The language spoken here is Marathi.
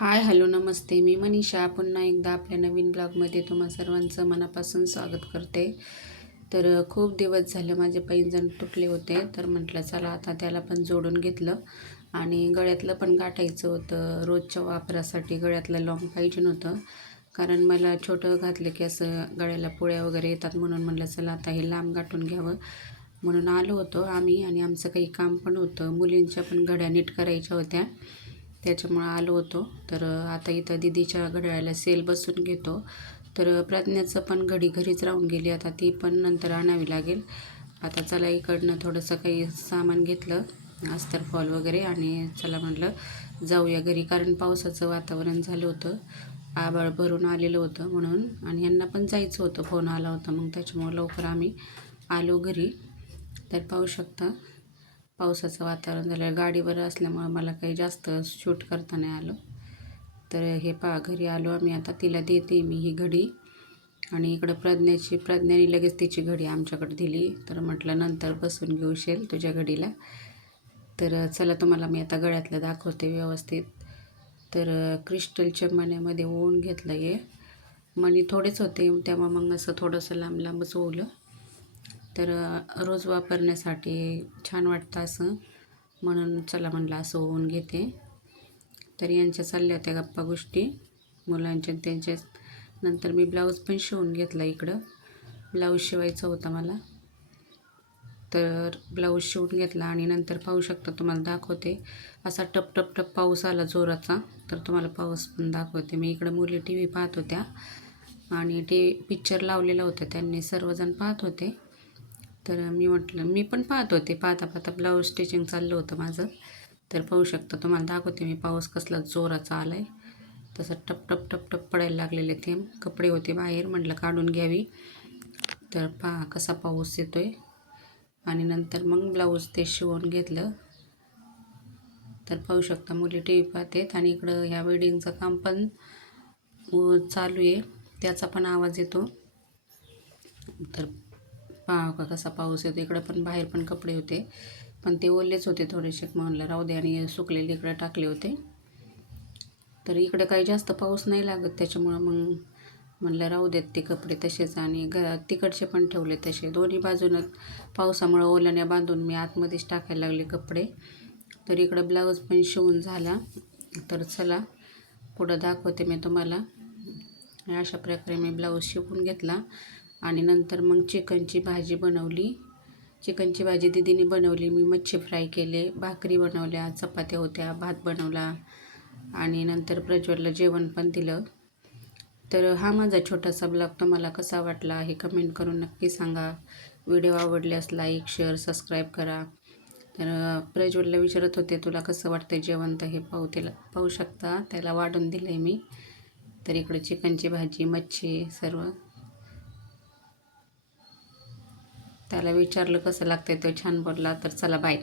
हाय हॅलो नमस्ते. मी मनीषा पुन्हा एकदा आपल्या नवीन ब्लॉगमध्ये तुम्हा सर्वांचं मनापासून स्वागत करते. तर खूप दिवस झाले माझे पैंजण तुटले होते, तर म्हटलं चला आता त्याला पण जोडून घेतलं आणि गळ्यातलं पण गाठायचं होतं. रोजच्या वापरासाठी गळ्यातलं लॉंग पाहिजे नव्हतं, कारण मला छोटं घातलं की असं गळ्याला पोळ्या वगैरे येतात, म्हणून म्हटलं चला आता हे लांब गाठून घ्यावं. म्हणून आलो होतो आम्ही आणि आमचं काही काम पण होतं, मुलींच्या पण घड्या नीट करायच्या होत्या, त्याच्यामुळं आलो होतो. तर आता इथं दीदीच्या घड्याळाला सेल बसून घेतो. तर प्रज्ञाचं पण घडी घरीच राहून गेली, आता ती पण नंतर आणावी लागेल. आता चला इकडनं थोडंसं काही सामान घेतलं, अस्तर फॉल वगैरे, आणि चला म्हटलं जाऊया घरी, कारण पावसाचं वातावरण झालं होतं, आभाळ भरून आलेलं होतं म्हणून, आणि यांना पण जायचं होतं, फोन आला होता, मग त्याच्यामुळं लवकर आम्ही आलो घरी. तर पाहू शकता पावसाचं वातावरण झालं, गाडीवर असल्यामुळं मला काही जास्त शूट करता नाही आलं. तर हे पहा घरी आलो आम्ही, आता तिला देते मी ही घडी, आणि इकडं प्रज्ञाने लगेच तिची घडी आमच्याकडे दिली. तर म्हटलं नंतर बसून घेऊ शेल तुझ्या घडीला. तर चला तुम्हाला मी आता गळ्यातलं दाखवते व्यवस्थित. तर क्रिस्टलच्या मण्यामध्ये ओवून घेतलं, हे मणी थोडेच होते तेव्हा, मग असं थोडंसं लांब लांबच ओवलं. तर रोज वापरण्यासाठी छान वाटतं असं, म्हणून चला म्हणलं असं होऊन घेते. तर यांच्या चालल्या होत्या गप्पा गोष्टी मुलांच्या त्यांच्या. नंतर मी ब्लाऊज पण शिवून घेतला, इकडं ब्लाऊज शिवायचा होता मला, तर ब्लाऊज शिवून घेतला. आणि नंतर पाहू शकता तुम्हाला दाखवते, असा टप टप टप पाऊस आला जोराचा, तर तुम्हाला पाऊस पण दाखवते मी. इकडं मुली टी व्ही पाहत होत्या आणि पिक्चर लावलेला होता, त्यांनी सर्वजण पाहत होते. तर मी म्हटलं मी पण पाहत होते, पाहता पाहता ब्लाऊज स्टिचिंग चाललं होतं माझं. तर पाहू शकता तुम्हाला दाखवते मी, पाऊस कसला जोराचा आला आहे, तसं टप टप टप टप पडायला लागलेले थेंब. कपडे होते बाहेर, म्हटलं काढून घ्यावी, तर पहा कसा पाऊस येतो आहे. आणि नंतर मग ब्लाऊज ते शिवून घेतलं. तर पाहू शकता मुली टी व्ही पाहतात, आणि इकडं ह्या वेडिंगचं काम पण चालू आहे, त्याचा पण आवाज येतो. तर पहा का कसा पाऊस येतो. इकडं पण बाहेर पण कपडे होते, पण ते ओलेच होते थोडेसे, म्हणलं राहू दे, आणि सुकलेले इकडे टाकले होते. तर इकडे काही जास्त पाऊस नाही लागत, त्याच्यामुळं मग म्हणलं राहू देत ते कपडे तसेच, आणि तिकडचे पण ठेवले तसे. दोन्ही बाजूनं पावसामुळं ओल्याने बांधून मी आतमध्येच टाकायला लागले कपडे. तर इकडं ब्लाऊज पण शिवून झाला. तर चला पुढं दाखवते मी तुम्हाला. अशा प्रकारे मी ब्लाऊज शिवून घेतला, आणि नंतर मग चिकनची भाजी बनवली. चिकनची भाजी दीदीने बनवली, मी मच्छी फ्राय केले, भाकरी बनवल्या, चपात्या होत्या, भात बनवला, आणि नंतर प्रज्वलला जेवण पण दिलं. तर हा माझा छोटासा ब्लॉग तुम्हाला कसा वाटला हे कमेंट करून नक्की सांगा. व्हिडिओ आवडल्यास लाईक शेअर सबस्क्राईब करा. तर प्रज्वलला विचारत होते तुला कसं वाटतं जेवण, तर हे पाहू शकता त्याला वाढून दिलं आहे मी. तर इकडे चिकनची भाजी, मच्छी सर्व. त्याला विचारलं कसं लागतंय, तो छान बोलला. तर चला बाय.